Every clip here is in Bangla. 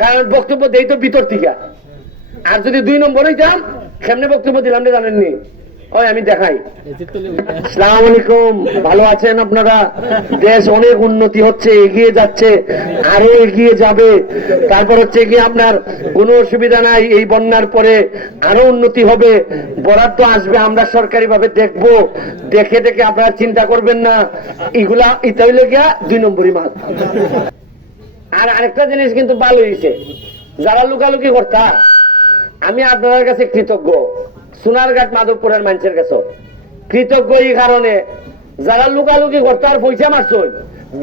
কারণ বক্তব্য দেই তো ভিতর থেকে। আর যদি 2 নম্বর হইতাম কেমনে বক্তব্য দিলাম জানেননি? ওই আমি দেখাই। আসসালামু আলাইকুম, ভালো আছেন আপনারা? দেশ অনেক উন্নতি হচ্ছে, এগিয়ে যাচ্ছে, আরো এগিয়ে যাবে। তারপর হচ্ছে কি আপনার কোনো অসুবিধা নাই, এই বন্যার পরে আরো উন্নতি হবে, বরাদ্দ আসবে, আমরা সরকারি ভাবে দেখবো, দেখে দেখে আপনারা চিন্তা করবেন না। এগুলা এটা হইলে গিয়া 2 নম্বরই মাল। আর আরেকটা জিনিস কিন্তু ভালো হয়েছে, যারা লুকালুকি করতা, আমি আপনাদের কাছে কৃতজ্ঞ, সোনারঘাট মাধবপুরের মানুষের কাছে কৃতজ্ঞ এই কারণে, যারা লুকালুকি করতো আর পয়সা মারছ,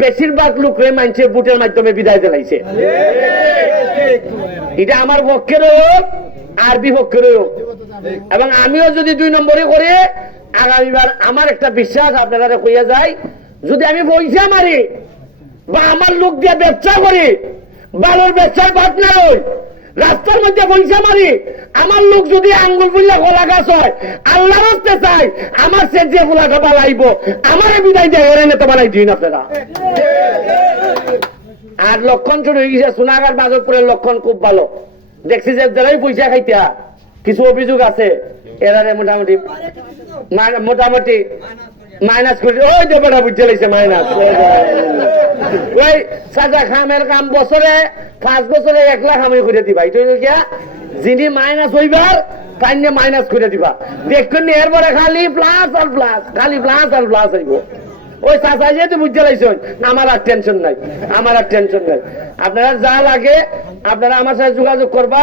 বেশিরভাগ লোকরে মানুষের বুটের মাধ্যমে বিদায় দিলাইছে। এটা আমার পক্ষেরও হোক আর বিপক্ষেরও হোক। এবং আমিও যদি 2 নম্বরে করে আগামীবার, আমার একটা বিশ্বাস আপনারা কইয়া যায়, যদি আমি পয়সা মারি বা আমার লোক দিয়ে ব্যবসা করি, বালোর ব্যবসার বাদ না হই, রাস্তার মধ্যে পয়সা মারি, আমার লোক যদি আঙ্গুল ফুললে গোলা গাছ হয়, আল্লাহ রাস্তে চাই আমার সে যে গোলাটা বালাইব, আমার বিদায় দেয় এর নেতা বানাই দিন আপনারা। আর লক্ষণ শুরু হয়ে গেছে, সোনাঘাট মাধবপুরের লক্ষণ খুব ভালো। দেখছি যে যারাই পয়সা খাইতা কিছু অভিযোগ আছে, এরারে মোটামুটি মাইনাস করে, ওই যে বেটা বুঝতে লাগছে মাইনাস। ওই সাজা খামের কাম বছরে 5 বছরে 1 লাখ আমি করে দিবা, এটা কিয়া যিনি মাইনাস হইবার তাই মাইনাস করে দিবা, দেখবেন এরপরে খালি প্লাস আর প্লাস, খালি প্লাস আর প্লাস হইব। ওই চাচা যেহেতু বুঝতে লাগছেন, আমার আর টেনশন নাই, আমার আর টেনশন নাই। আপনারা যা লাগে আপনারা আমার সাথে যোগাযোগ করবা,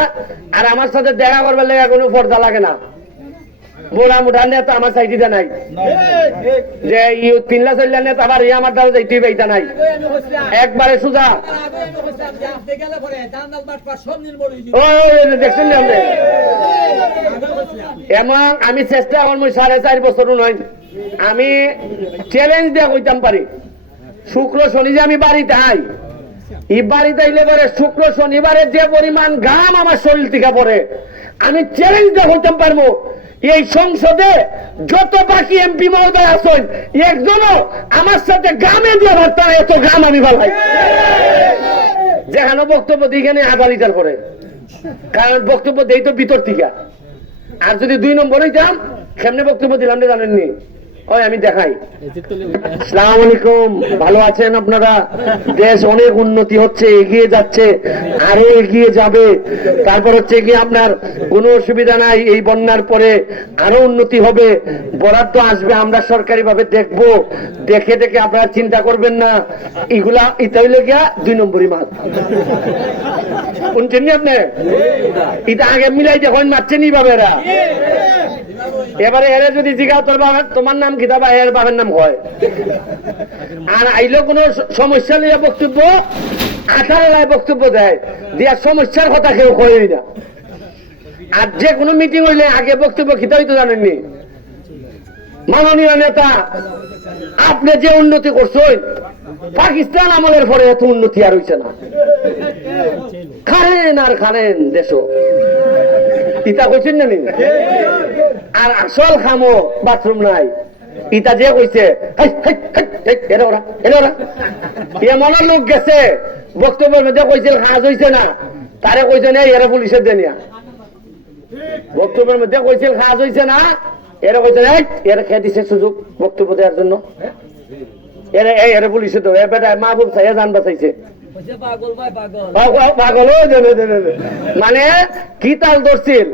আর আমার সাথে দেখা করবার লেগে কোনো পর্দা লাগে না। বোড়া মোটা নেতা আমার সাইডিটা নাই, যে 3-4 নেতা আবার আমার দ্বারা যাইতে পাইতা নাই, একবারে সোজা। দেখছেন এমন আমি চেষ্টা করবো, 4.5 বছর নয়, আমি চ্যালেঞ্জ দিয়ে কইতাম পারি, শুক্র শনি যে আমি বাড়িতে আই, এই বাড়িতে আইলে পরে শুক্র শনিবারের যে পরিমাণ ঘাম আমার শরীর থেকে পড়ে, আমি চ্যালেঞ্জ দিয়ে কইতাম পারবো, এই সংসদে যত বাকি এমপি মহোদয় আছেন একজনও আমার সাথে গামে দিয়ে ভাবতাম, এত গাম আমি ভালাই যেখানে বক্তব্য দিইখানে 1/2 লিটার করে, কারণ বক্তব্য দেই তো ভিতর থেকে। আর যদি 2 নম্বর হইতাম কেমনে বক্তব্য দিলাম জানেননি? ওই আমি দেখাই। আসসালামু আলাইকুম, ভালো আছেন আপনারা? দেশ অনেক উন্নতি হচ্ছে, এগিয়ে যাচ্ছে, আরো এগিয়ে যাবে। তারপর হচ্ছে কি আপনার কোনো অসুবিধা নাই, এই বন্যার পরে আরো উন্নতি হবে, বরাদ্দ আসবে, আমরা সরকারি ভাবে দেখবো, দেখে দেখে আপনারা চিন্তা করবেন না। এগুলা এটা হইলে গিয়া 2 নম্বরই মাল। শুনছেন আপনি? এটা আগে মিলাই দেখুন, মারছেন এইভাবে এরা। এবারে এরা যদি জিজ্ঞাসা তোর বাবার তোমার নাম কি, বা এর বাবার নাম হয়, আর আইলে কোন সমস্যা নিয়ে বক্তব্য 18 বক্তব্য দেয়, দিয়া সমস্যার কথা কেউ কয়ই না। আর যে কোনো মিটিং হইলে আগে বক্তব্য খিতা হইতো জানেননি? মাননীয় নেতা, আপনি যে উন্নতি করছেন, পাকিস্তান আমলের পরে এত উন্নতি আর হইছে না, খারেন আর খারেন দেশ, ইটা কইছেন না? আর আসল খামো বাথরুম নাই, ইটা যে কইছে মনের লোক গেছে বক্তব্যের মধ্যে কইছিল কাজ হইছে না, তারে কইছে না এরা পুলিশের দেনিয়া, বক্তব্যের মধ্যে কইছিল কাজ হইছে না, এরা কইছে এরা খেয়ে দিছে সুযোগ বক্তব্য দেওয়ার জন্য, এরা পুলিশে তো বেটা মাহবুব সাহেব জান বাঁচাইছে। পাগল মানে কি তাল ধরছিল,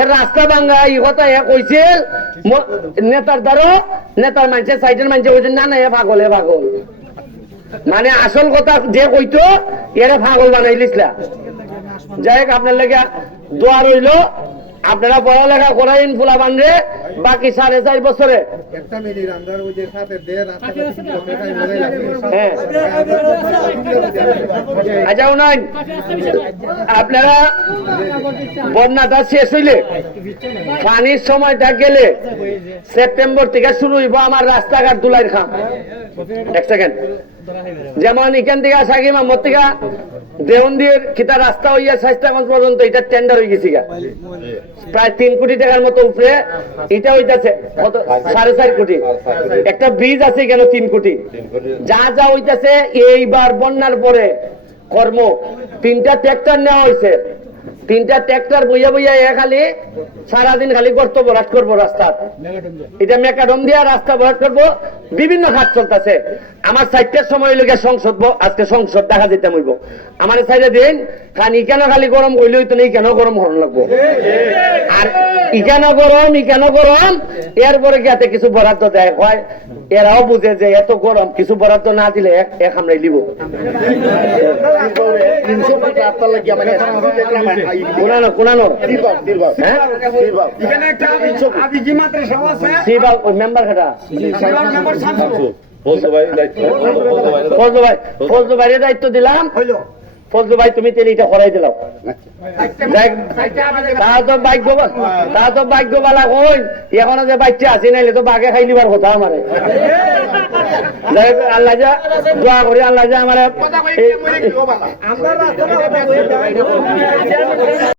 এর রাস্তা ভাঙ্গা এই কথা এ কইছিল নেতার দ্বারা, নেতার মানুষের সাইডের মানুষে কইছেন না না এ পাগল, এ পাগল, মানে আসল কথা যে কইতো এরা পাগল বানাই লিসলা। যাই হোক, আপনার লেগে দোয়া রইল, আপনারা পড়ালেখা করাইন ফুলা বান্ধে, বাকি 4.5 বছরে আচ্ছা উনাই আপনারা বন্যাটা শেষ হইলে, পানির সময়টা গেলে সেপ্টেম্বর থেকে শুরু হইব আমার রাস্তাঘাট দুলাইয়ের খাম। 1 সেকেন্ড, যেমন এখান থেকে সাকি মাহমদ থেকে দেওয়ন্দির খিতা রাস্তা হইয়া শাইস্তাগঞ্জ পর্যন্ত এটা টেন্ডার হয়ে গেছি, প্রায় 3 কোটি টাকার মতো উপরে, এটা হইতাছে 4.5 কোটি। একটা ব্রিজ আছে কেন 3 কোটি, যা যা হইতাছে এইবার বন্যার পরে কর্ম 3টা ট্রাক্টর নেওয়া হয়েছে 3টা ট্রাক্টর বইয়া বইয়া খালি সারাদিন খালি গর্ত ভরাট করবো রাস্তা এটা মেকাডম দিয়া রাস্তা ভরাট করবো বিভিন্ন কাজ চলতেছে আমার 4টার সময় লোকের সংসদ আজকে সংসদ দেখা যেতে হইব আমার সাইডে দিন কারণ ইকেন খালি গরম হইলে হইতো না ইকেন গরম হরণ লাগবো আর ইকেন গরম এরপরে গিয়াতে কিছু বরাদ্দ দেয় হয় এরাও বুঝে যে এত গরম কিছু বরাদ্দ না দিলে এক আমরাই লিব কোনানো মেম্বার খাটা ফজলু ভাই দায়িত্ব দিলাম ফজলু ভাই তুমি এটা করাই দিলাম তা তো ভাগ্যবালা কই এখনো যে বাচ্চা আছে নাইলে তো বাঘে খাই নিবার কথা আমার আল্লাহ যা দোয়া করি আল্লাহ যা আমার